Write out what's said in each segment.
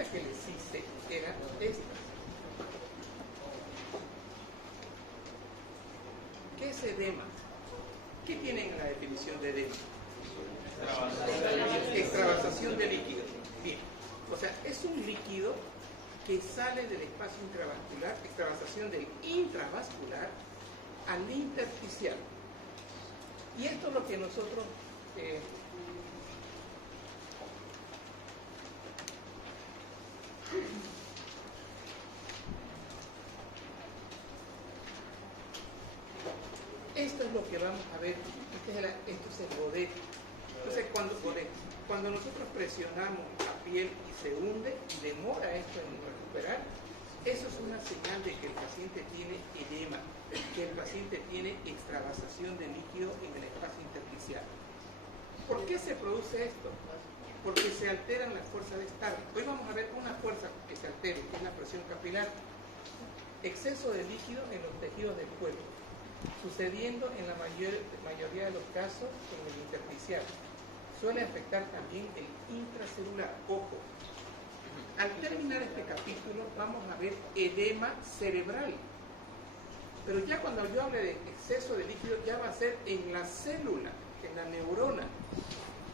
pregunta que les hice era esta. ¿Qué es edema? ¿Qué tienen en la definición de edema? Extravasación de líquido. Bien. O sea, es un líquido que sale del espacio intravascular, extravasación del intravascular al intersticial. Y esto es lo que nosotros esto es lo que vamos a ver. Esto es el godet. Entonces, cuando nosotros presionamos la piel y se hunde y demora esto en recuperar, eso es una señal de que el paciente tiene edema, que el paciente tiene extravasación de líquido en el espacio intersticial. ¿Por qué se produce esto? Porque se alteran las fuerzas de Starling. Hoy vamos a ver una fuerza que se altere, que es la presión capilar. Exceso de líquido en los tejidos del cuerpo, sucediendo en la mayoría de los casos en el intersticial. Suele afectar también el intracelular. Ojo, al terminar este capítulo vamos a ver edema cerebral. Pero ya cuando yo hable de exceso de líquido, ya va a ser en la célula, en la neurona.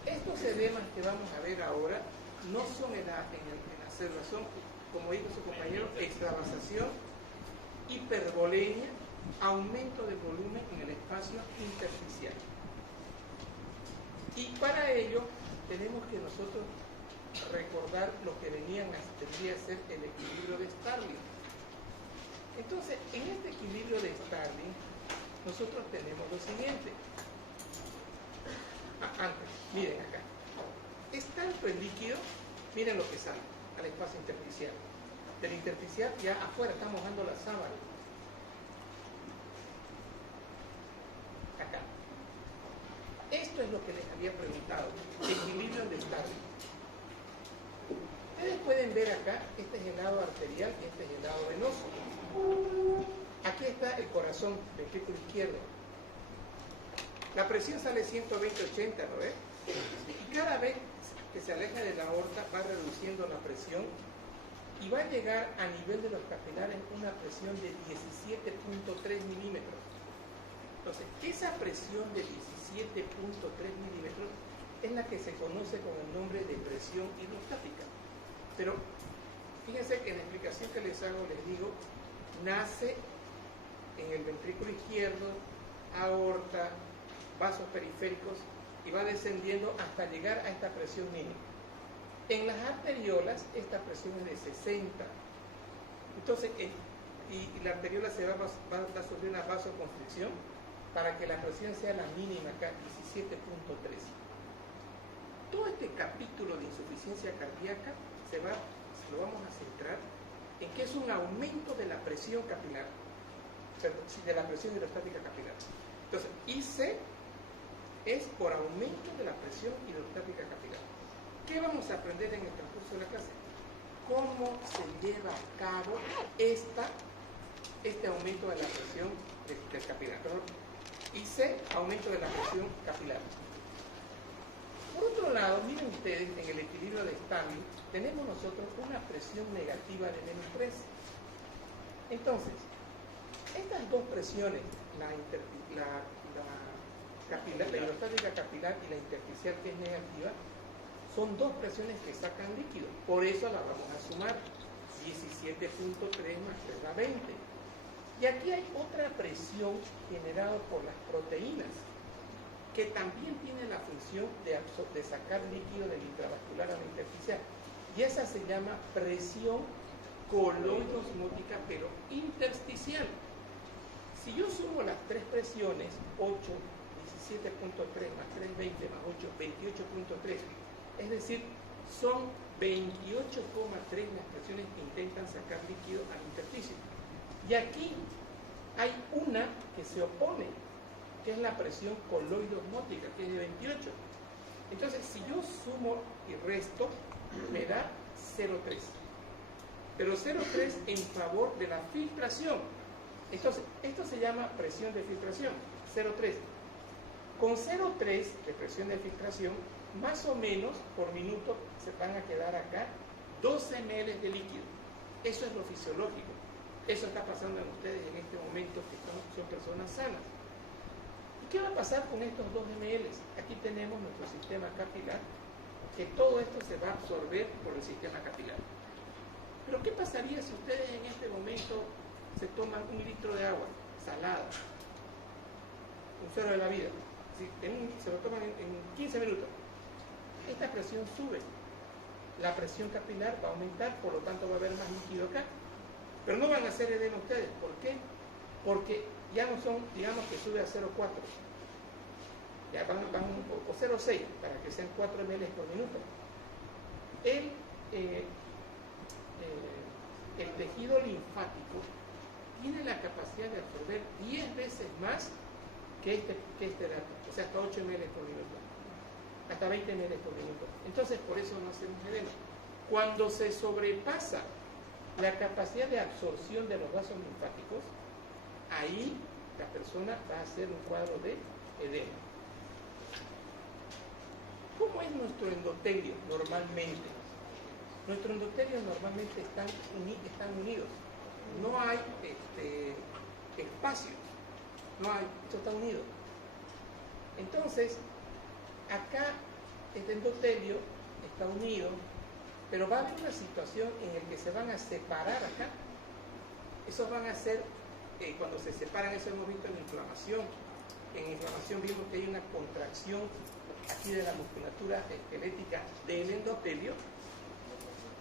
Estos edemas que vamos a ver ahora no son en la célula, son, como dijo su compañero, extravasación, hipervolenia, aumento de volumen en el espacio intersticial. Y para ello tenemos que nosotros recordar lo que tendría a ser el equilibrio de Starling. Entonces, en este equilibrio de Starling, nosotros tenemos lo siguiente. Antes, miren acá. Es tanto el líquido, miren lo que sale al espacio intersticial. Del intersticial ya afuera está mojando la sábana. Acá. Esto es lo que les había preguntado, equilibrio de Starling. Ustedes pueden ver acá, este es el lado arterial y este es el lado venoso. Aquí está el corazón, ventrículo izquierdo. La presión sale 120-80, ¿no ves? Y cada vez que se aleja de la aorta va reduciendo la presión y va a llegar a nivel de los capilares una presión de 17.3 milímetros. Entonces, esa presión de 17.3 milímetros es la que se conoce con el nombre de presión hidrostática. Pero fíjense que en la explicación que les hago les digo, nace en el ventrículo izquierdo, aorta, vasos periféricos y va descendiendo hasta llegar a esta presión mínima. En las arteriolas esta presión es de 60. Entonces, y la arteriola se va a sufrir una vasoconstricción para que la presión sea la mínima acá, 17.3. Todo este capítulo de insuficiencia cardíaca lo vamos a centrar en que es un aumento de la presión capilar, de la presión hidrostática capilar. Entonces, IC es por aumento de la presión hidrostática capilar. ¿Qué vamos a aprender en el transcurso de la clase? Cómo se lleva a cabo este aumento de la presión del capilar. IC, aumento de la presión capilar. Por otro lado, miren ustedes, en el equilibrio de Starling, tenemos nosotros una presión negativa de -3. Entonces, estas dos presiones, la hidrostática capilar y la intersticial, que es negativa, son dos presiones que sacan líquido. Por eso la vamos a sumar. 17.3 más 3 da 20. Y aquí hay otra presión generada por las proteínas, que también tiene la función de sacar líquido del intravascular a la intersticial. Y esa se llama presión coloidosmótica, pero intersticial. Si yo sumo las tres presiones, 8, 17.3 más 3, 20 más 8, 28.3, es decir, son 28,3 las presiones que intentan sacar líquido al intersticio. Y aquí hay una que se opone, que es la presión coloidosmótica, que es de 28. Entonces, si yo sumo y resto, me da 0,3. Pero 0,3 en favor de la filtración. Entonces, esto se llama presión de filtración, 0,3. Con 0,3 de presión de filtración, más o menos por minuto se van a quedar acá 12 ml de líquido. Eso es lo fisiológico. Eso está pasando en ustedes en este momento, que son personas sanas. ¿Y qué va a pasar con estos 2 ml? Aquí tenemos nuestro sistema capilar, que todo esto se va a absorber por el sistema capilar. Pero ¿qué pasaría si ustedes en este momento se toman 1 litro de agua salada? Un cero de la vida. Se lo toman en 15 minutos. Esta presión sube. La presión capilar va a aumentar, por lo tanto va a haber más líquido acá. Pero no van a hacer edema ustedes. ¿Por qué? Porque ya no son, digamos que sube a 0,4. Ya van o 0,6 para que sean 4 ml por minuto. El tejido linfático tiene la capacidad de absorber 10 veces más que este dato, o sea, hasta 8 ml por minuto, hasta 20 ml por minuto. Entonces, por eso no hacemos edema. Cuando se sobrepasa la capacidad de absorción de los vasos linfáticos, ahí la persona va a hacer un cuadro de edema. ¿Cómo es nuestro endotelio normalmente? Nuestros endotelios normalmente están unidos. No hay espacios. No hay, esto está unido. Entonces, acá este endotelio está unido, pero va a haber una situación en la que se van a separar acá. Esos van a ser, cuando se separan, eso hemos visto en la inflamación. En inflamación vimos que hay una contracción aquí de la musculatura esquelética del endotelio.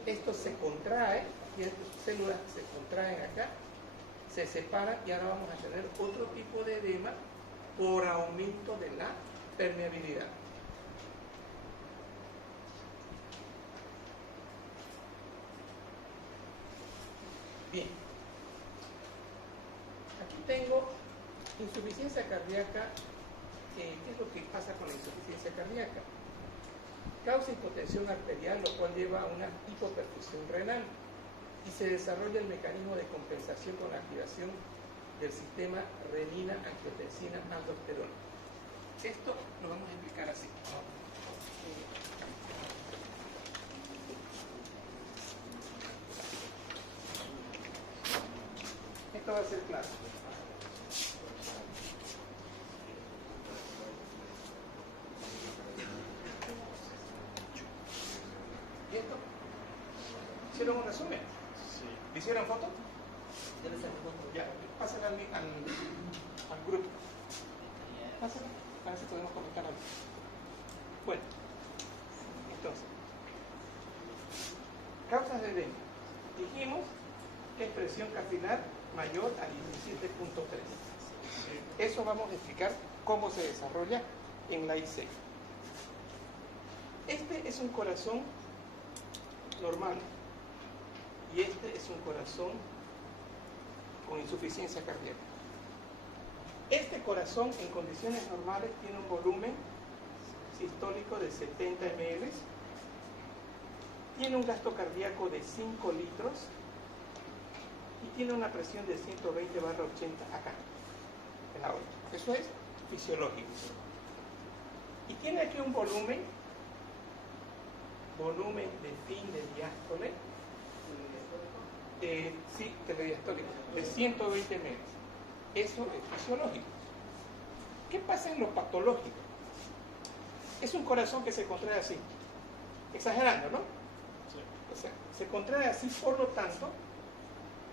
Esto se contrae, y estas células se contraen acá, se separan y ahora vamos a tener otro tipo de edema por aumento de la permeabilidad. Bien. Aquí tengo insuficiencia cardíaca. ¿Qué es lo que pasa con la insuficiencia cardíaca? Causa hipotensión arterial, lo cual lleva a una hipoperfusión renal y se desarrolla el mecanismo de compensación con la activación del sistema renina-angiotensina-aldosterona. Esto lo vamos a explicar así. Esto va a ser claro. ¿Y esto? ¿Hicieron un resumen? Sí. ¿Le hicieron foto? Yo les saco foto. Ya, pásenla al grupo. Pásenla, a ver si podemos comentar algo. Bueno, entonces, causas de edema. Dijimos que es presión capilar mayor a 17.3. Eso vamos a explicar cómo se desarrolla en la IC. Este es un corazón normal y este es un corazón con insuficiencia cardíaca. Este corazón en condiciones normales tiene un volumen sistólico de 70 ml, tiene un gasto cardíaco de 5 litros y tiene una presión de 120/80 acá, en la aorta. Eso es fisiológico. Y tiene aquí un volumen de fin de diástole, sí, telediastólico, de 120 ml. Eso es fisiológico. ¿Qué pasa en lo patológico? Es un corazón que se contrae así, exagerando, ¿no? Sí. O sea, se contrae así, por lo tanto,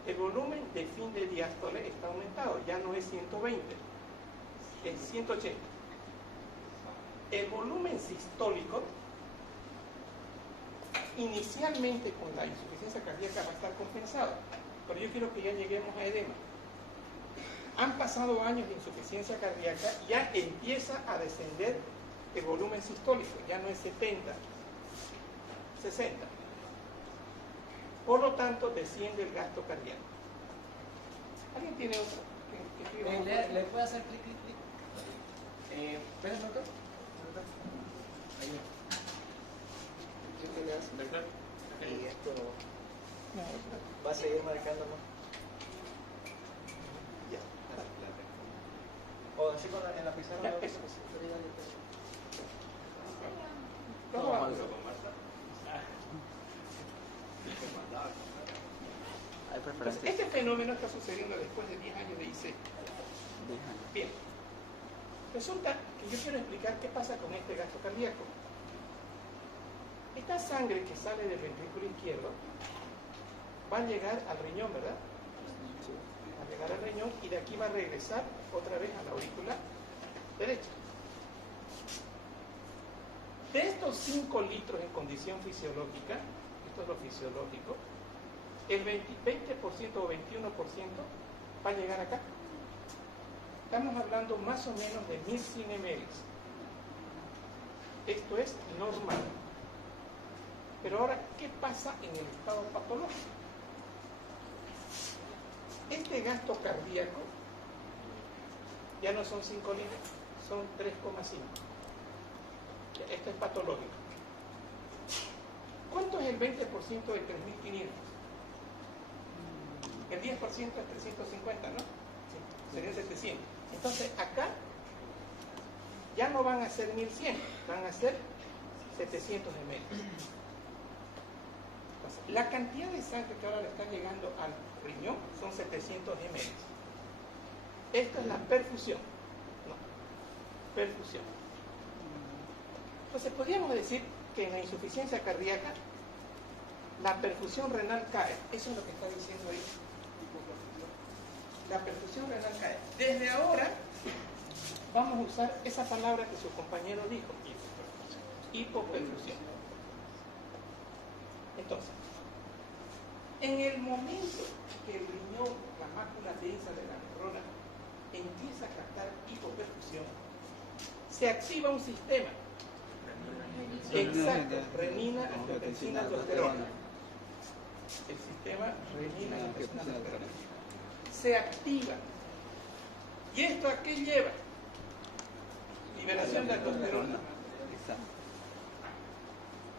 el volumen de fin de diástole está aumentado, ya no es 120, es 180. El volumen sistólico, inicialmente con la insuficiencia cardíaca va a estar compensado, pero yo quiero que ya lleguemos a edema. Han pasado años de insuficiencia cardíaca, ya empieza a descender el volumen sistólico, ya no es 70, 60. Por lo tanto, desciende el gasto cardíaco. ¿Alguien tiene otro? ¿Le puede hacer clic, clic, clic? ¿Puedes, doctor? Ahí ¿Qué le hace? ¿Verdad? y esto No, va a seguir marcando más. ya. O así en la pizarra. Ya, ¿no? eso. ¿Cómo Vamos a avanzo con Marta? Hay Entonces, preferencias. este fenómeno está sucediendo después de 10 años de IC. Bien, resulta que yo quiero explicar qué pasa con este gasto cardíaco. Esta sangre que sale del ventrículo izquierdo va a llegar al riñón, ¿verdad? Va a llegar al riñón y de aquí va a regresar otra vez a la aurícula derecha. De estos 5 litros en condición fisiológica, esto es lo fisiológico, el 20% o 21% va a llegar acá. Estamos hablando más o menos de 1100 ml. Esto es normal. Pero ahora, ¿qué pasa en el estado patológico? Este gasto cardíaco ya no son 5 litros, son 3,5. Esto es patológico. ¿Cuánto es el 20% de 3.500? El 10% es 350, ¿no? Serían 700. Entonces, acá ya no van a ser 1100, van a ser 700 ml. Entonces, la cantidad de sangre que ahora le está llegando al riñón son 700 ml. Esta es la perfusión. No, perfusión. Entonces, podríamos decir que en la insuficiencia cardíaca la perfusión renal cae. Eso es lo que está diciendo ahí. La perfusión renal cae. Desde ahora vamos a usar esa palabra que su compañero dijo, hipoperfusión. Entonces, en el momento que el riñón, la mácula densa de la neurona, empieza a captar hipoperfusión, se activa un sistema. Exacto, renina, angiotensina, aldosterona. El sistema renina, angiotensina, aldosterona se activa. ¿Y esto a qué lleva? Liberación de aldosterona.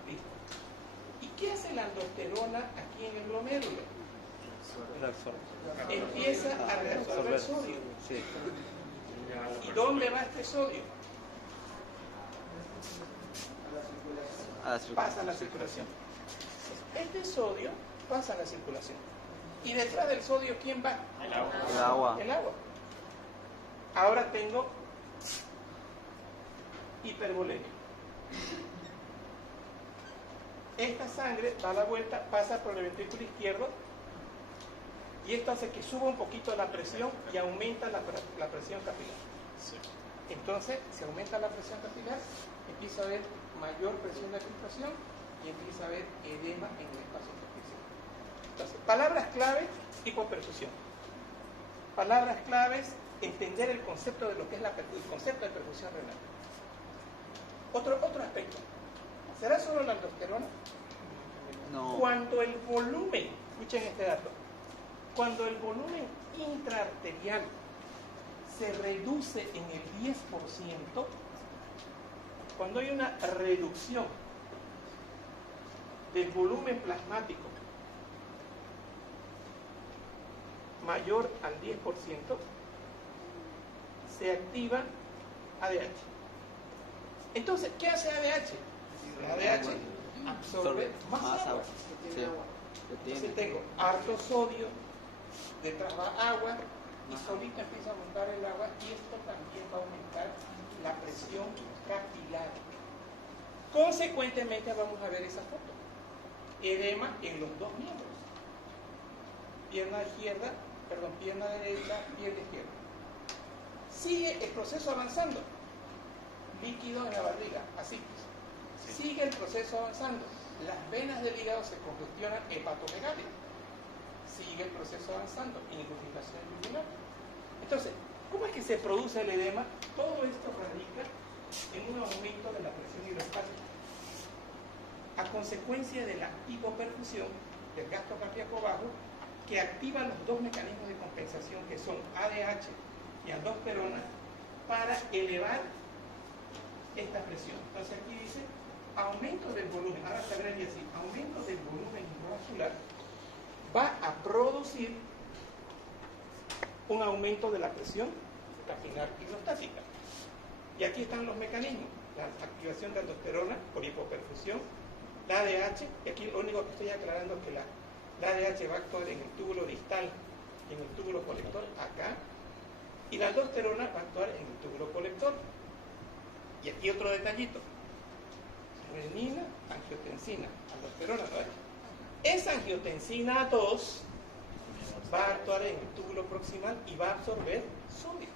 Listo. ¿Y qué hace la aldosterona aquí en el glomérulo? Empieza a reabsorber sodio. ¿Y dónde va este sodio? Pasa a la circulación. Este sodio pasa a la circulación. Y detrás del sodio, ¿quién va? El agua. El agua. Ahora tengo hipervolemia. Esta sangre da la vuelta, pasa por el ventrículo izquierdo y esto hace que suba un poquito la presión y aumenta la presión capilar. Entonces, si aumenta la presión capilar, empieza a haber mayor presión de filtración y empieza a haber edema en el espacio intersticial. Entonces, palabras claves, hipoperfusión. Palabras claves, entender el concepto de lo que es el concepto de perfusión renal. Otro aspecto. ¿Será solo la aldosterona? No. Cuando el volumen, escuchen este dato, cuando el volumen intraarterial se reduce en el 10%, cuando hay una reducción del volumen plasmático mayor al 10%, se activa ADH. Entonces, ¿qué hace ADH? ADH absorbe más agua. Entonces tengo harto sodio, detrás va agua y solita empieza a montar el agua y esto también va a aumentar la presión capilar. Consecuentemente vamos a ver esa foto. Edema en los dos miembros. Pierna derecha, pierna izquierda. Sigue el proceso avanzando. Líquido en la barriga, así. Sigue el proceso avanzando. Las venas del hígado se congestionan, hepatomegalia. Sigue el proceso avanzando, irrigación yugular. Entonces, ¿cómo es que se produce el edema? Todo esto radica en un aumento de la presión hidrostática. A consecuencia de la hipoperfusión, del gasto cardíaco bajo, que activa los dos mecanismos de compensación que son ADH y aldosterona para elevar esta presión. Entonces aquí dice aumento del volumen, ahora se agregaría así, aumento del volumen intravascular va a producir un aumento de la presión capilar hidrostática. Y aquí están los mecanismos, la activación de aldosterona por hipoperfusión, la ADH, y aquí lo único que estoy aclarando es que la La ADH va a actuar en el túbulo distal y en el túbulo colector acá, y la aldosterona va a actuar en el túbulo colector. Y aquí otro detallito: renina, angiotensina, aldosterona, ¿verdad? Esa angiotensina 2 va a actuar en el túbulo proximal y va a absorber sodio.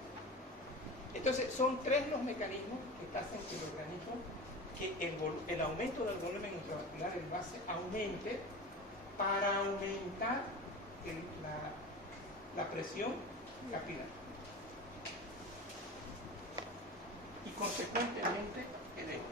Entonces, son tres los mecanismos que hacen que el organismo, que el aumento del volumen intravascular en base aumente para aumentar la presión capilar. Y consecuentemente el eco.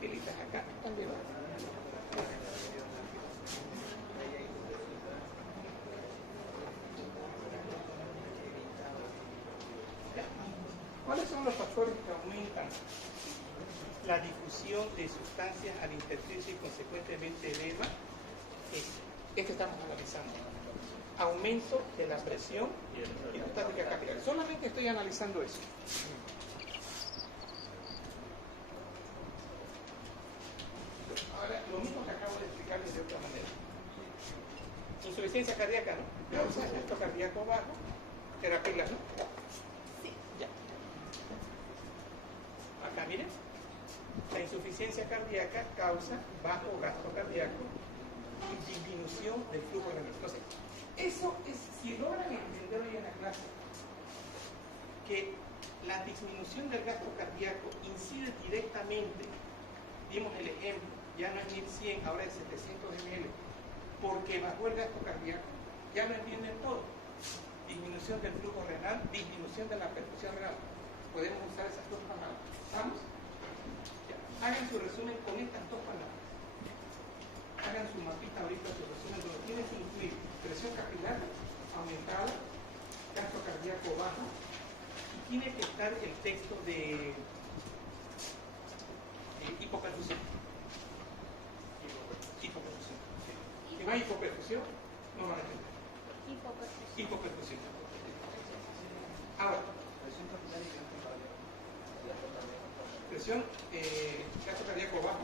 Pilitas acá, están bien. ¿Cuáles son los factores que aumentan la difusión de sustancias al intersticio y consecuentemente edema? Es que estamos analizando. Aumento de la presión hidrostática capilar. Solamente estoy analizando eso. Ahora, lo mismo que acabo de explicarles de otra manera. Insuficiencia cardíaca, ¿no? Causa gasto cardíaco bajo, terapia, ¿no? Sí, ya. Acá, miren. La insuficiencia cardíaca causa bajo gasto cardíaco y disminución del flujo renal. Entonces, eso es, si logran entender hoy en la clase que la disminución del gasto cardíaco incide directamente, dimos el ejemplo, ya no es 1100, ahora es 700 ml, porque bajó el gasto cardíaco, ya lo entienden todo. Disminución del flujo renal, disminución de la perfusión renal. Podemos usar esas dos palabras. ¿Vamos? Ya. Hagan su resumen con estas dos palabras. Hagan su mapita ahorita, su resumen, donde tiene que incluir presión capilar aumentada, gasto cardíaco bajo, y tiene que estar el texto de hipoperfusión. Hipoperfusión. Si no hay hipoperfusión, no van a entender. Hipoperfusión. Ahora, presión, gasto cardíaco bajo,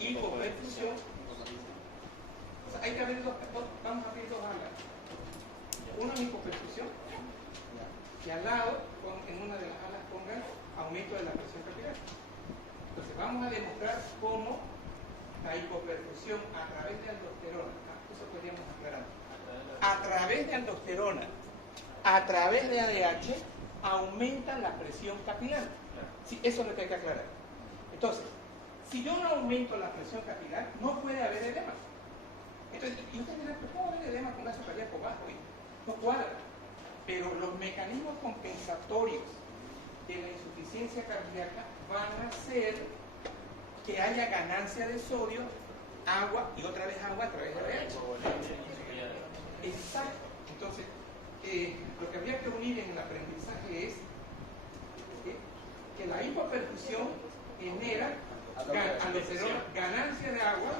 hipoperfusión. O sea, hay que abrir vamos a abrir dos alas. Una es hipoperfusión, y al lado, en una de las alas pongan aumento de la presión capilar. Entonces vamos a demostrar cómo la hipoperfusión a través de aldosterona, eso podríamos aclarar, a través de aldosterona, a través de ADH, aumenta la presión capilar. Sí, eso es lo que hay que aclarar. Entonces, si yo no aumento la presión capilar, no puede haber edema. Entonces, y ustedes dirán, ¿pero cómo haber edema con gasto cardíaco bajo? No cuadra. Pero los mecanismos compensatorios de la insuficiencia cardíaca van a hacer que haya ganancia de sodio, agua y otra vez agua a través de ADH. Exacto. Entonces, lo que habría que unir en el aprendizaje es que la hipoperfusión genera aldosterona, ganancia de agua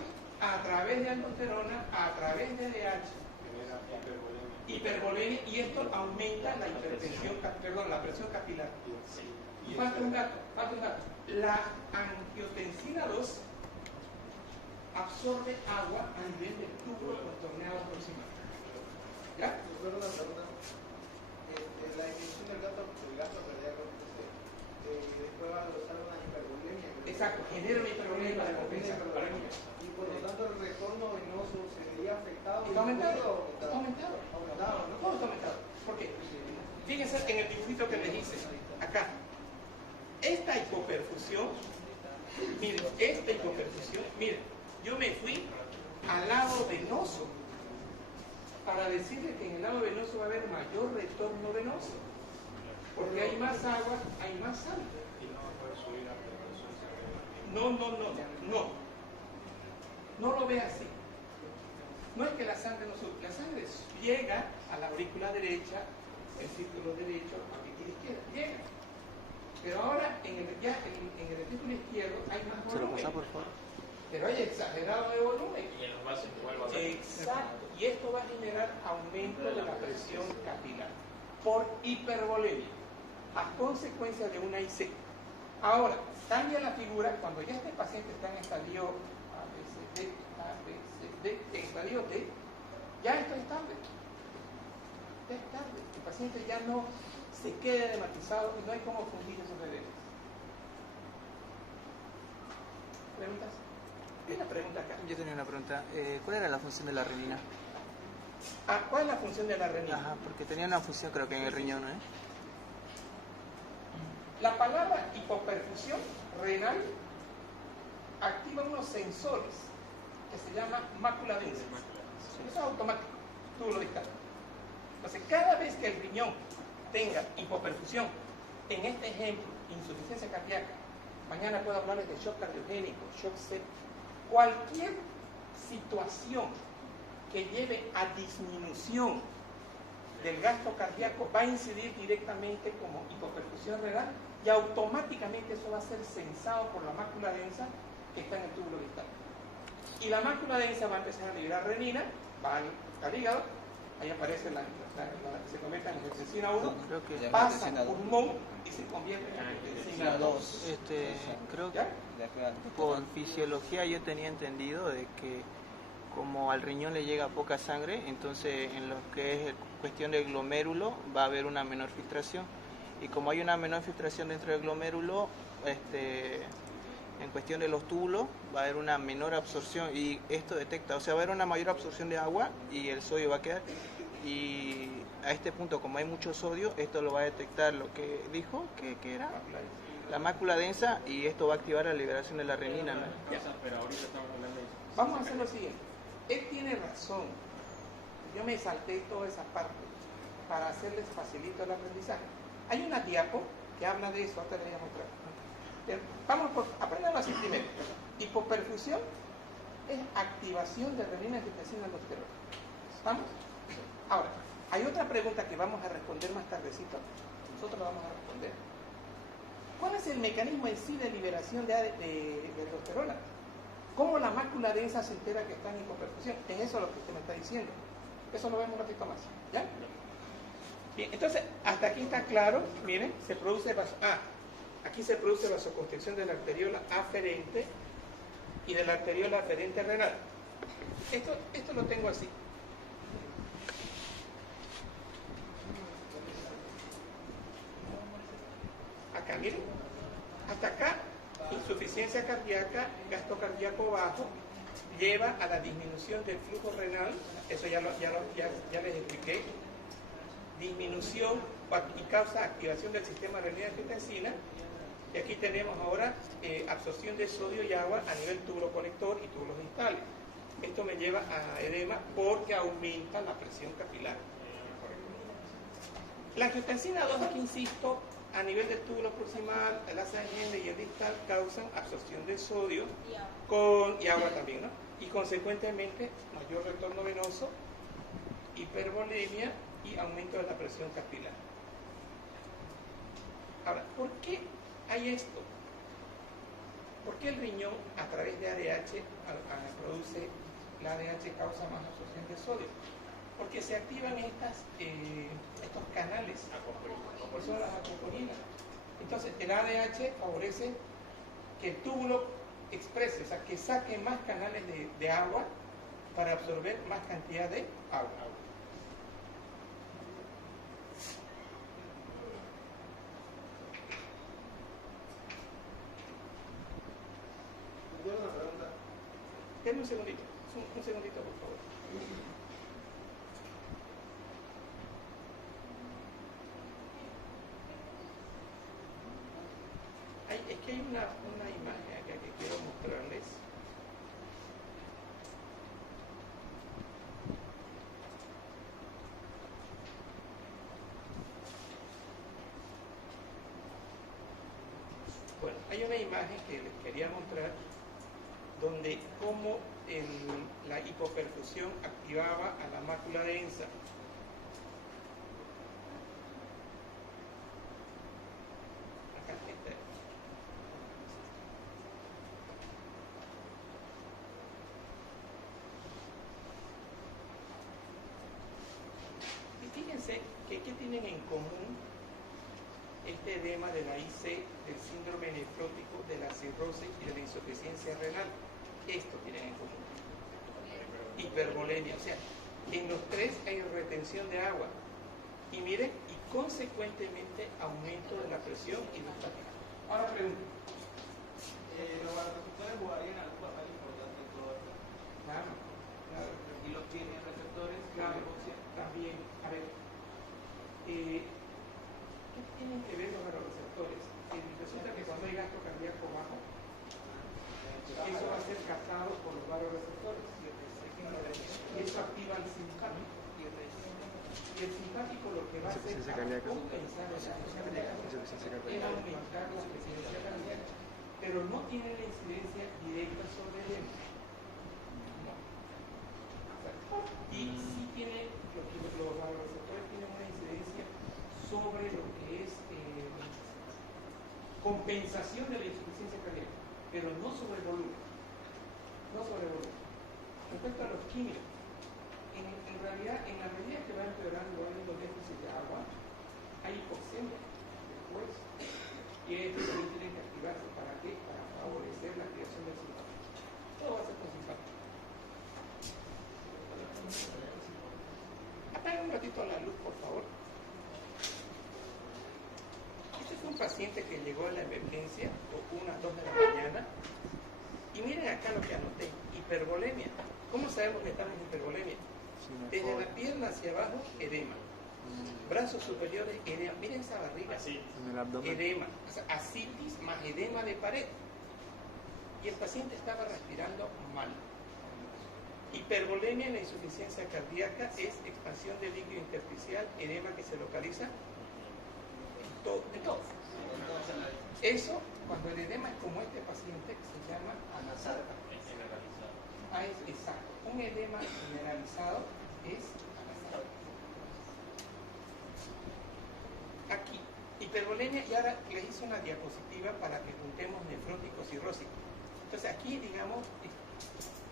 a través de aldosterona, a través de ADH, hipervolenia, y esto aumenta la hipertensión, la presión capilar. Y falta un dato. La angiotensina 2 absorbe agua a nivel del túbulo contorneado proximal. ¿Ya? Una pregunta. La disminución del gasto genera una hipervolemia para compensar. Y por lo tanto el retorno venoso se vería afectado. Está aumentado. Está Está aumentado. aumentado, ¿no? Todo está aumentado. ¿Por qué? Fíjense en el dibujito que les hice. Acá. Esta hipoperfusión, miren, yo me fui al lado venoso para decirle que en el lado venoso va a haber mayor retorno venoso. Porque hay más agua, hay más sangre. No. No lo ve así. No es que la sangre no sube, la sangre llega a la aurícula derecha, el círculo derecho, a la aurícula izquierda, llega. Pero ahora en el aurículo izquierdo hay más ¿Se lo volumen. pasa, por favor? Pero hay exagerado de volumen. Y en los vasos igual va a haber. Exacto. Y esto va a generar aumento de la presión capilar por hipervolemia, a consecuencia de una IC. Ahora, cambia la figura cuando ya este paciente está en estadio estadio D, ya esto es estable. Ya es estable. El paciente ya no se queda edematizado y no hay cómo fundir esos edemas. ¿Preguntas? Hay una pregunta acá. Yo tenía una pregunta. ¿Cuál era la función de la renina? ¿Cuál es la función de la renina? Ajá, porque tenía una función creo que en el riñón, ¿eh? La palabra hipoperfusión renal activa unos sensores que se llama mácula densa. Eso es automático, tú lo dictas. Entonces, cada vez que el riñón tenga hipoperfusión, en este ejemplo, insuficiencia cardíaca, mañana puedo hablarles de shock cardiogénico, shock septic, cualquier situación que lleve a disminución del gasto cardíaco va a incidir directamente como hipoperfusión renal y automáticamente eso va a ser sensado por la mácula densa que está en el túbulo distal. Y la mácula densa va a empezar a liberar renina, va al hígado, ahí aparece se convierte en angiotensina 1, Creo que pasa al pulmón y se convierte en angiotensina 2. creo que ¿Ya? por fisiología yo tenía entendido de que como al riñón le llega poca sangre, entonces en lo que es cuestión del glomérulo va a haber una menor filtración. Y como hay una menor filtración dentro del glomérulo, en cuestión de los túbulos va a haber una menor absorción y esto detecta, o sea, va a haber una mayor absorción de agua y el sodio va a quedar. Y a este punto, como hay mucho sodio, esto lo va a detectar lo que dijo, que era la mácula densa, y esto va a activar la liberación de la renina, ¿no? Pero ahorita estamos hablando de... Vamos a hacer lo siguiente. Él tiene razón. Yo me salté toda esa parte para hacerles facilito el aprendizaje. Hay una diapo que habla de eso, ahorita les voy a mostrar. Bien, aprendan así primero. Hipoperfusión es activación de renina, angiotensina, aldosterona. ¿Estamos? Ahora, hay otra pregunta que vamos a responder más tardecito. Nosotros la vamos a responder. ¿Cuál es el mecanismo en sí de liberación de aldosterona? ¿Cómo la mácula densa se entera que está en hipoperfusión? En eso es lo que usted me está diciendo. Eso lo vemos un ratito más. ¿Ya? Bien, entonces, hasta aquí está claro. Miren, se produce aquí se produce vasoconstricción de la arteriola aferente y de la arteriola aferente renal. Esto lo tengo así. Acá, miren. Hasta acá, insuficiencia cardíaca, gasto cardíaco bajo, lleva a la disminución del flujo renal. Eso ya les expliqué. Disminución y causa activación del sistema renina-angiotensina. Y aquí tenemos ahora absorción de sodio y agua a nivel túbulo colector y túbulos distales. Esto me lleva a edema porque aumenta la presión capilar. La angiotensina 2, aquí insisto, a nivel del túbulo proximal, el ascendente y el distal causan absorción de sodio y agua también, ¿no? Y consecuentemente mayor retorno venoso, hipervolemia y aumento de la presión capilar. Ahora, ¿por qué hay esto? ¿Por qué el riñón a través de ADH produce, la ADH causa más absorción de sodio? Porque se activan estos canales, que son las acoponinas. Entonces, el ADH favorece que el túbulo exprese, o sea, que saque más canales de agua para absorber más cantidad de agua. un segundito, un segundito, por favor. Es que hay una imagen acá que quiero mostrarles. Bueno, hay una imagen que les quería mostrar donde cómo la hipoperfusión activaba a la mácula densa. Acá está. Y fíjense que ¿qué tienen en común este edema de la IC, del síndrome nefrótico, de la cirrosis y de la insuficiencia renal? Esto tienen en común. Hipervolemia, o sea, en los tres hay retención de agua. Y miren, y consecuentemente aumento de la presión y la fatiga. Ahora pregunto. Los vasoreceptores jugarían algún papel importante en todo esto. Claro. Y los tienen receptores, Claro, también. A ver, ¿qué tienen que ver los vasoreceptores? Resulta que cuando hay gasto cardíaco bajo, eso va a ser captado por los vasoreceptores. Y eso activa el simpático. Y el simpático lo que va a hacer es compensar la insuficiencia cardíaca, es aumentar la frecuencia cardíaca, pero no tiene la incidencia directa sobre el edema. No. Y sí tiene, los vasoreceptores tienen una incidencia sobre lo que es compensación de la insuficiencia cardíaca, pero no sobre el volumen. No sobre el volumen. Respecto a los químicos, en realidad, en la medida que va empeorando el déficit de agua, hay hipoxemia después, y estos también tienen que activarse. ¿Para qué? Para favorecer la activación del simpático. Todo va a ser con simpático. Apaga un ratito la luz, por favor. Este fue un paciente que llegó a la emergencia unas 2 de la mañana. Y miren acá lo que anoté, hipervolemia. ¿Cómo sabemos que estamos en hipervolemia? Desde la pierna hacia abajo, edema. Brazos superiores, edema. Miren esa barriga. Edema. O sea, ascitis más edema de pared. Y el paciente estaba respirando mal. Hipervolemia en la insuficiencia cardíaca es expansión del líquido intersticial, edema que se localiza en todo. Eso, cuando el edema es como este paciente, se llama anasarca. Es exacto. Un edema generalizado es anasarca. Aquí, hipervolemia, y ahora les hice una diapositiva para que juntemos nefrótico cirrósico. Entonces aquí, digamos,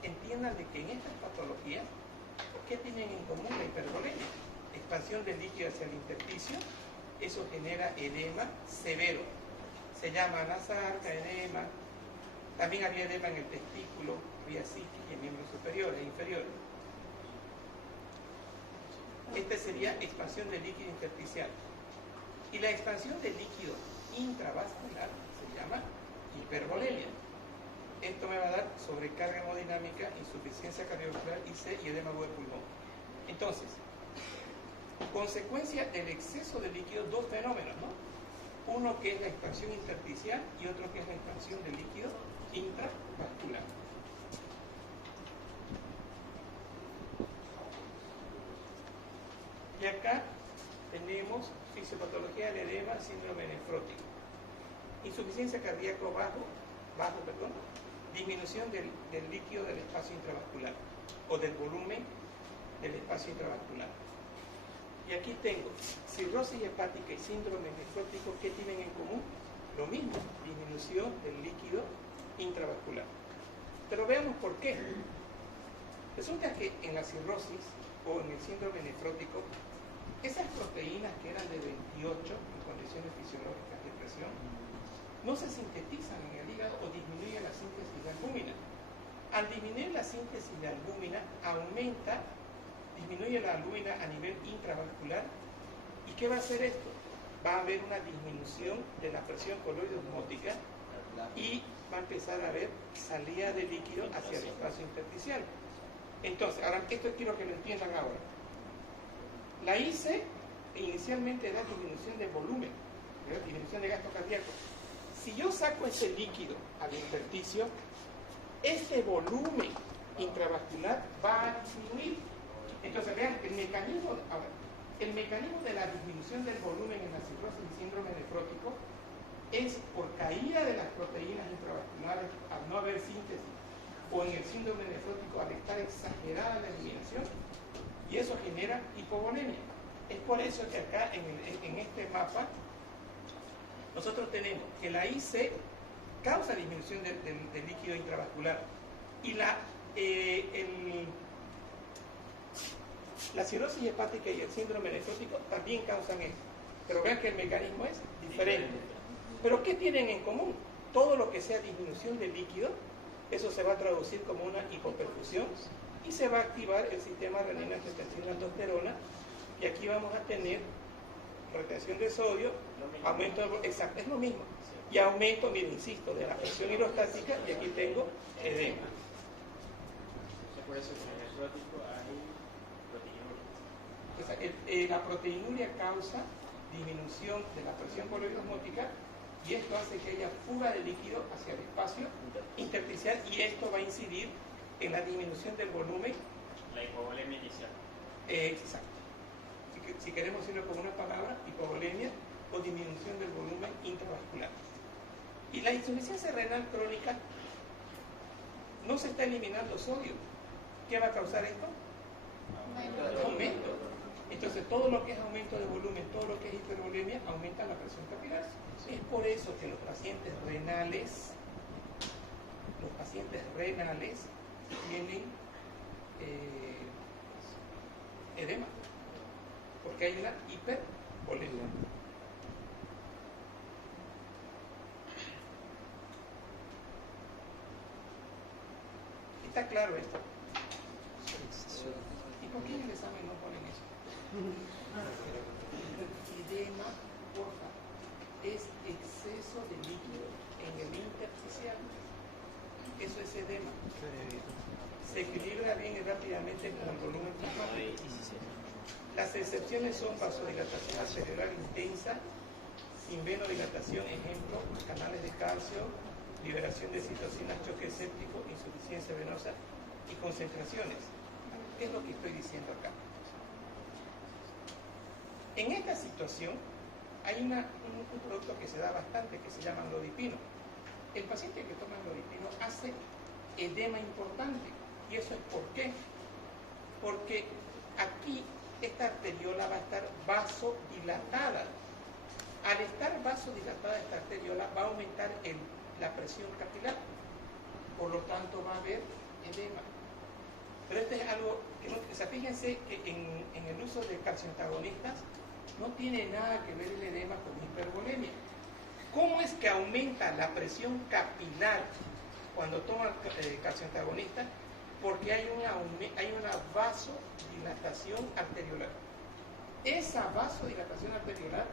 entiendan de que en estas patologías, ¿qué tienen en común la hipervolemia? Expansión del líquido hacia el intersticio, eso genera edema severo. Se llama anasarca, edema. También había edema en el testículo, había citis y en miembros superiores e inferiores. Esta sería expansión del líquido intersticial. Y la expansión del líquido intravascular se llama hipervolemia. Esto me va a dar sobrecarga hemodinámica, insuficiencia cardiovascular, IC y edema de pulmón. Entonces, consecuencia del exceso de líquido, dos fenómenos, ¿no? Uno que es la expansión intersticial y otro que es la expansión del líquido intravascular. Y acá tenemos fisiopatología del edema, síndrome nefrótico. Insuficiencia cardíaco bajo, disminución del líquido del espacio intravascular o del volumen del espacio intravascular. Y aquí tengo cirrosis hepática y síndrome nefrótico. ¿Qué tienen en común? Lo mismo, disminución del líquido intravascular. Pero veamos por qué. Resulta que en la cirrosis o en el síndrome nefrótico, esas proteínas que eran de 28 en condiciones fisiológicas de presión, no se sintetizan en el hígado o disminuye la síntesis de albúmina. Al disminuir la síntesis de albúmina, disminuye la albúmina a nivel intravascular. ¿Y qué va a hacer esto? Va a haber una disminución de la presión coloide osmótica y va a empezar a haber salida de líquido hacia el espacio intersticial. Entonces, ahora esto quiero que lo entiendan ahora. La IC inicialmente da disminución de volumen, ¿verdad? Disminución de gasto cardíaco. Si yo saco ese líquido al intersticio, este volumen intravascular va a disminuir. Entonces, vean, el mecanismo de la disminución del volumen en la cirrosis y síndrome nefrótico es por caída de las proteínas intravasculares al no haber síntesis, o en el síndrome nefrótico al estar exagerada la eliminación, y eso genera hipovolemia. Es por eso que acá en este mapa nosotros tenemos que la IC causa disminución del líquido intravascular y la cirrosis hepática y el síndrome nefrótico también causan esto, pero vean que el mecanismo es diferente. Pero ¿qué tienen en común? Todo lo que sea disminución del líquido, eso se va a traducir como una hipoperfusión y se va a activar el sistema renina-angiotensina-aldosterona, y aquí vamos a tener retención de sodio, aumento de, exacto, es lo mismo, y aumento, miren, insisto, de la presión hidrostática, y aquí tengo edema. Por eso en el nefrótico hay proteinuria. La proteinuria causa disminución de la presión coloidosmótica, y esto hace que haya fuga de líquido hacia el espacio intersticial, y esto va a incidir en la disminución del volumen. La hipovolemia inicial. Exacto. Si queremos decirlo con una palabra, hipovolemia o disminución del volumen intravascular. Y la insuficiencia renal crónica no se está eliminando sodio. ¿Qué va a causar esto? Aumento. Entonces, todo lo que es aumento de volumen, todo lo que es hipervolemia, aumenta la presión capilar. Es por eso que los pacientes renales tienen edema, porque hay una hipervolemia. ¿Está claro esto? ¿Y por qué en el examen no ponen eso? Edema, porfa, es exceso de líquido en el intersticial. Eso es edema. Se equilibra bien y rápidamente con el volumen plasmático. Las excepciones son vasodilatación arterial intensa, sin venodilatación, ejemplo, canales de calcio, liberación de citocinas, choque séptico, insuficiencia venosa y concentraciones. ¿Qué es lo que estoy diciendo acá? En esta situación hay un producto que se da bastante, que se llama lodipino. El paciente que toma lodipino hace edema importante. ¿Y eso es por qué? Porque aquí esta arteriola va a estar vasodilatada. Al estar vasodilatada esta arteriola va a aumentar la presión capilar. Por lo tanto va a haber edema. Pero esto es algo que no, o sea, fíjense que en el uso de calcioantagonistas no tiene nada que ver el edema con hipervolemia. ¿Cómo es que aumenta la presión capilar cuando toman calcioantagonistas? Porque hay una vasodilatación arteriolar. Esa vasodilatación arteriolar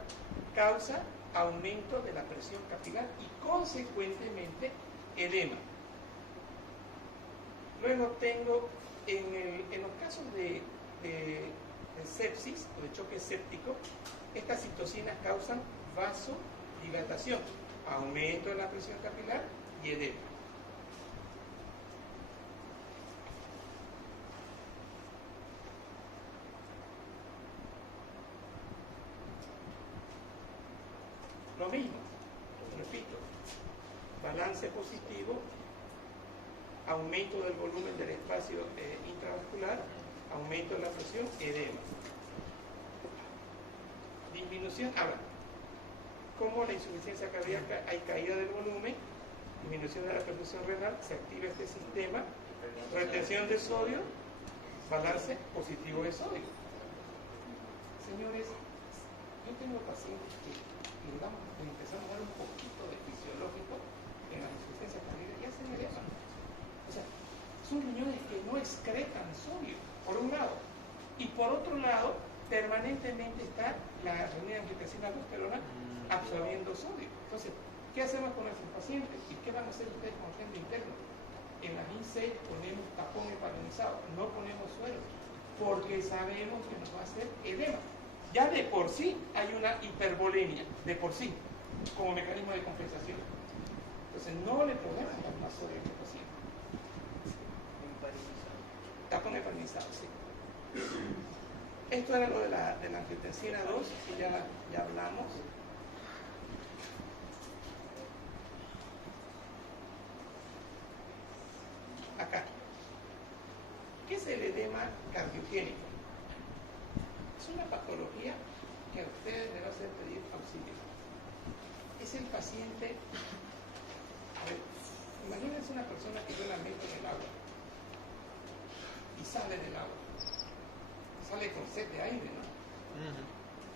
causa aumento de la presión capilar y consecuentemente edema. Luego tengo en los casos de sepsis o de choque séptico, estas citocinas causan vasodilatación, aumento de la presión capilar y edema. Lo mismo, repito, balance positivo, aumento del volumen del espacio intravascular, aumento de la presión, edema. Disminución, ahora, como la insuficiencia cardíaca hay caída del volumen, disminución de la perfusión renal, se activa este sistema, retención de sodio, balance positivo de sodio. Señores, yo tengo pacientes que le empezamos a dar un poquito de fisiológico en la insuficiencia cardíaca y hacen edema. O sea, son riñones que no excretan sodio, por un lado. Y por otro lado, permanentemente está la renina-angiotensina-aldosterona absorbiendo sodio. Entonces, ¿Qué hacemos con nuestros pacientes? ¿Y qué van a hacer ustedes con agente interno? En la INSAID ponemos tapón heparinizado, no ponemos suero, porque sabemos que nos va a hacer edema. Ya de por sí hay una hipervolemia, de por sí, como mecanismo de compensación. Entonces no le podemos dar más suero a este paciente. Tapón heparinizado, sí. Esto era lo de la angiotensina 2, que ya hablamos. Acá. ¿Qué es el edema cardiogénico? Es una patología que a ustedes les va a hacer pedir auxilio. Es el paciente, a ver, imagínense una persona que yo la meto en el agua y sale del agua. Sale con sed de aire, ¿no?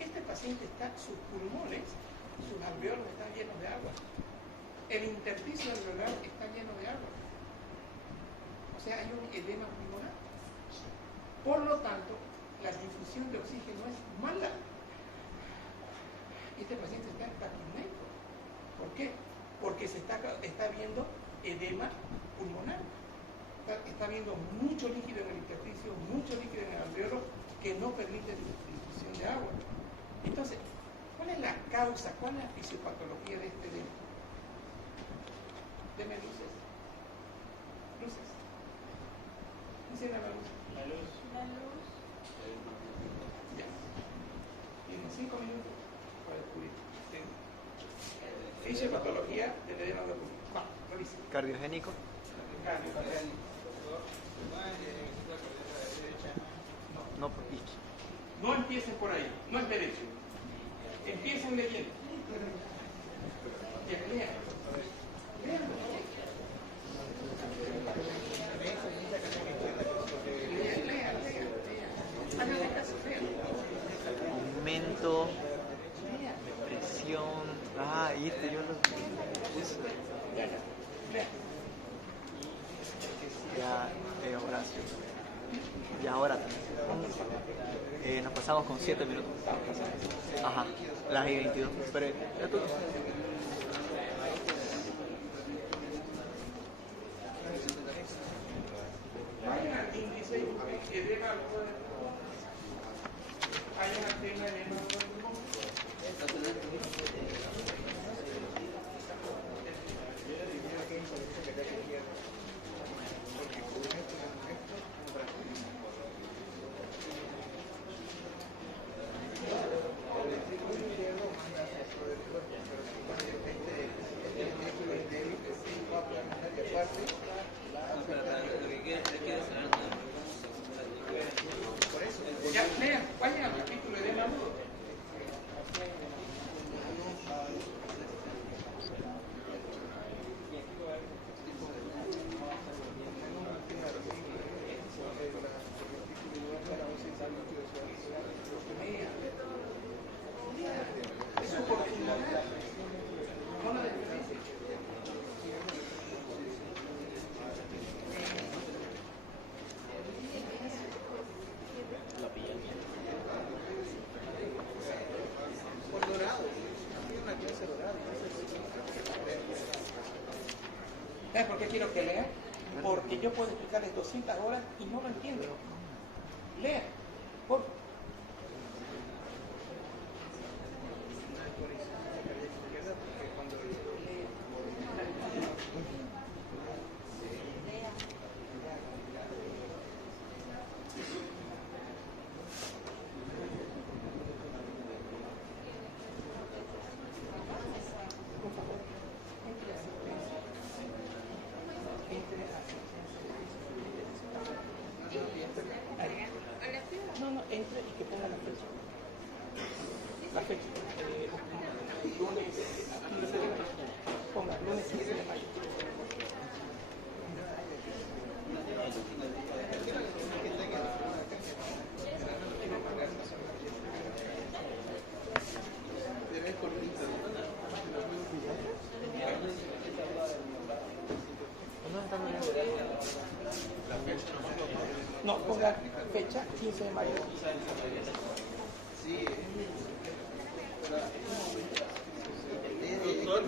Este paciente sus pulmones, sus alveolos están llenos de agua. El intersticio alveolar está lleno de agua. O sea, hay un edema pulmonar. Por lo tanto, la difusión de oxígeno es mala. Este paciente está en taquipneico. ¿Por qué? Porque se está viendo edema pulmonar. Está viendo mucho líquido en el intersticio, mucho líquido en el alveolo que no permite difusión de agua. Entonces, ¿cuál es la causa? ¿Cuál es la fisiopatología de este edema? Deme luces. Luces. Encienda la luz. La luz. Ya. Tienen 5 minutos para descubrir. Fisiopatología del edema de pulmón. Va, revisa. Cardiogénico. Cardiogénico. No por pique. No empiecen por ahí, no es derecho. Empiecen leyendo. Ya, lean. Lean. Lean. Háganle caso, lean. Aumento, presión. Ah, y este yo lo puse. Lean. Ya, Horacio. Y ahora nos pasamos con 7 minutos. Ajá, las I-22. Pero ya tú. Vayan al índice y busquen edema al borde del pulmón. Hay una tema de edema al borde del pulmón. Ya, lean, vayan al capítulo de edema agudo. Es su oportunidad. No la desperdicie. ¿Sabes por qué quiero que lean? Porque yo puedo explicarles 200 horas y no lo entienden. Lean. Por favor. No, entre y que ponga la fecha. La fecha. Lunes 15 de mayo. Ponga, lunes 15 de mayo. No, ponga fecha 15 de mayo. Doctor,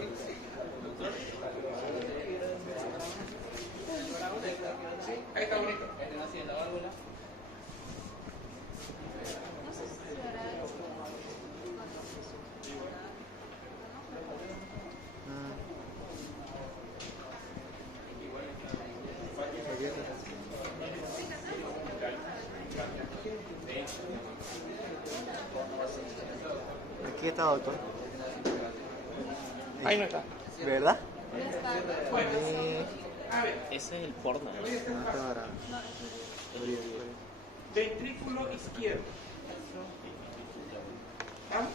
está, doctor. Ahí no está. ¿Verdad? Bueno, a ver, Ese es el porno. te voy a hacer fácil. Ventrículo izquierdo. ¿Vamos?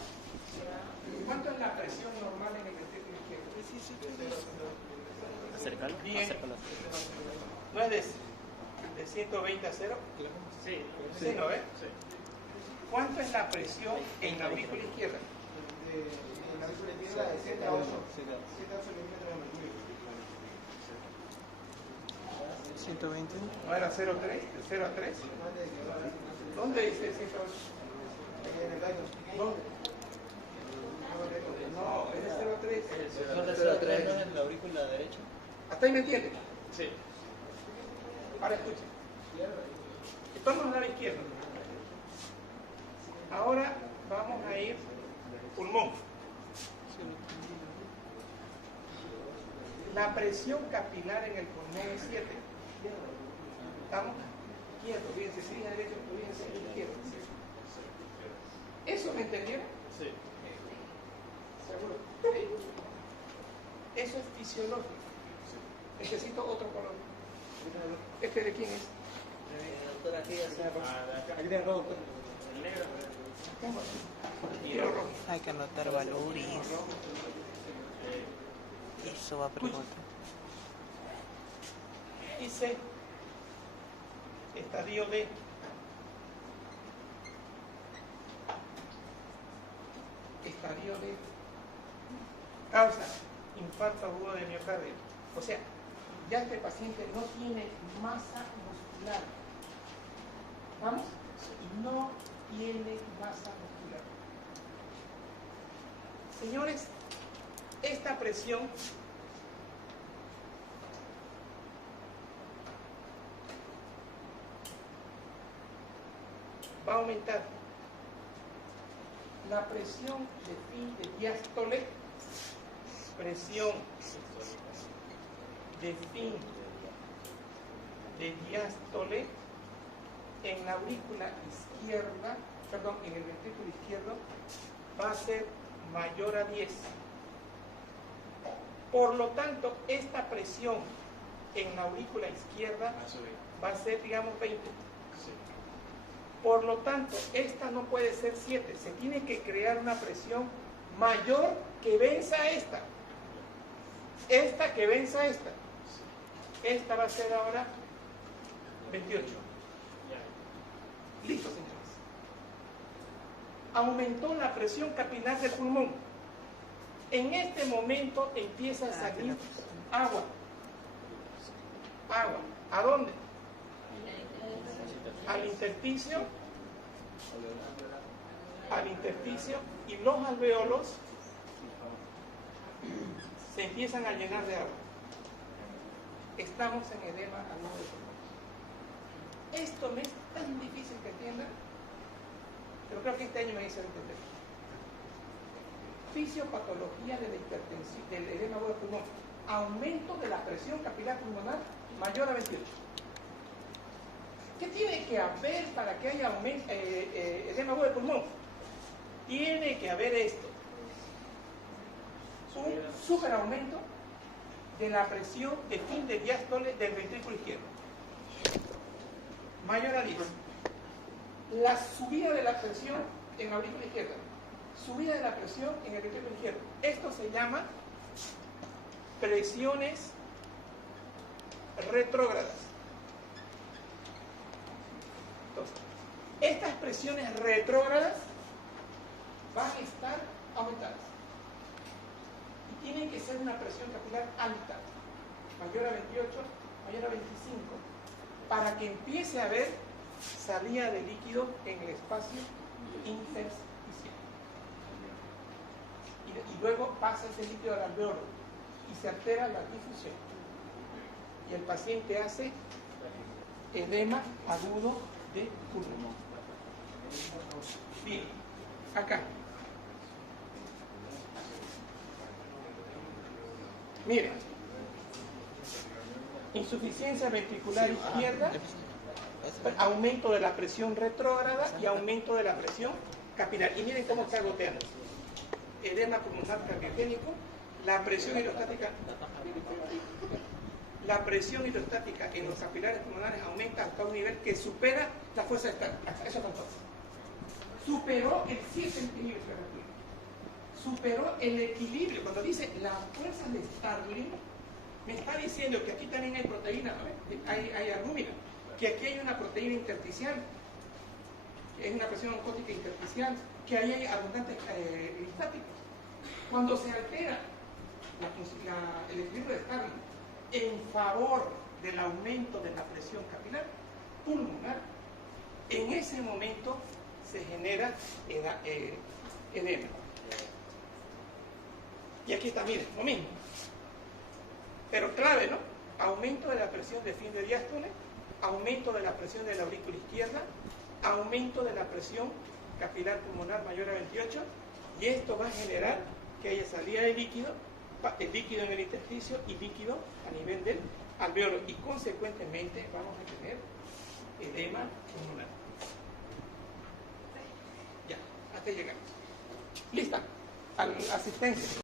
¿Cuánto es la presión normal en el ventrículo izquierdo? Acércalo. Bien. Acércalo. ¿No es de 120 a 0? Sí. Sí, ¿no ves? ¿Cuánto es la presión en la aurícula izquierda? En la aurícula izquierda de 7 a 8 milímetros de mercurio. 120. ¿No era 0,3? ¿De 0 a 3? ¿Dónde dice 108? En el gallo. ¿Dónde? No, es de 0 a 3. ¿No es en la aurícula derecha? ¿Hasta ahí me entienden? Sí. Ahora escuchen. Estamos al lado izquierdo. Ahora vamos a ir pulmón. La presión capilar en el pulmón es 7. ¿Estamos? Izquierdo, fíjense, si dije derecho, fíjense, izquierdo. ¿Eso me entendieron? Sí. ¿Seguro? Sí. Eso es fisiológico. Necesito otro color. ¿Este de quién es? Aquí tiene rojo, doctor. Quiero rojo. Hay que anotar valores. Eso va a preguntar. Y C. Estadio D. Estadio D. Causa infarto agudo de miocardio. O sea, ya este paciente no tiene masa muscular. ¿Vamos? No tiene masa muscular. Señores, esta presión va a aumentar. La presión de fin de diástole, presión de fin de diástole en la aurícula izquierda, perdón, en el ventrículo izquierdo, va a ser mayor a 10. Por lo tanto, esta presión en la aurícula izquierda va a ser, digamos, 20. Por lo tanto, esta no puede ser 7. Se tiene que crear una presión mayor que venza esta. Esta que venza esta. Esta va a ser ahora 28. Listo, señores. Aumentó la presión capilar del pulmón. En este momento empieza a salir agua. Agua. ¿A dónde? Al intersticio. Al intersticio, y los alvéolos se empiezan a llenar de agua. Estamos en edema agudo del pulmón. Esto no es tan difícil que entiendan, pero creo que este año me hizo entender. Fisiopatología de la hipertensión, del edema agudo del pulmón. Aumento de la presión capilar pulmonar mayor a 28. ¿Qué tiene que haber para que haya edema agudo del pulmón? Tiene que haber esto. Un superaumento de la presión de fin de diástole del ventrículo izquierdo. Mayor a 10. La subida de la presión en la aurícula izquierda. Subida de la presión en el ventrículo izquierdo. Esto se llama presiones retrógradas. Entonces, estas presiones retrógradas van a estar aumentadas. Y tienen que ser una presión capilar alta, mayor a 28, mayor a 25, para que empiece a haber salida de líquido en el espacio intersticial. Y luego pasa ese líquido al alveolo y se altera la difusión. Y el paciente hace edema agudo de pulmón. Bien, acá. Miren, insuficiencia ventricular izquierda, aumento de la presión retrógrada y aumento de la presión capilar. Y miren cómo está goteando. edema pulmonar cardiogénico, la presión hidrostática en los capilares pulmonares aumenta hasta un nivel que supera la fuerza de Starling. Eso es todo. Superó el 7 centímetros de altura. Superó el equilibrio. Cuando dice la fuerza de Starling, me está diciendo que aquí también hay proteína, ¿no? Hay albúmina, que aquí hay una proteína intersticial, que es una presión oncótica intersticial, que ahí hay abundantes listáticos. Cuando se altera el equilibrio de Starling en favor del aumento de la presión capilar pulmonar, en ese momento se genera edema. Y aquí está, miren, lo mismo. Pero clave, ¿no? Aumento de la presión de fin de diástole, aumento de la presión de la aurícula izquierda, aumento de la presión capilar pulmonar mayor a 28, y esto va a generar que haya salida de líquido, el líquido en el intersticio y líquido a nivel del alveolo, y consecuentemente vamos a tener edema pulmonar. Ya, hasta llegamos. Lista. Asistencia.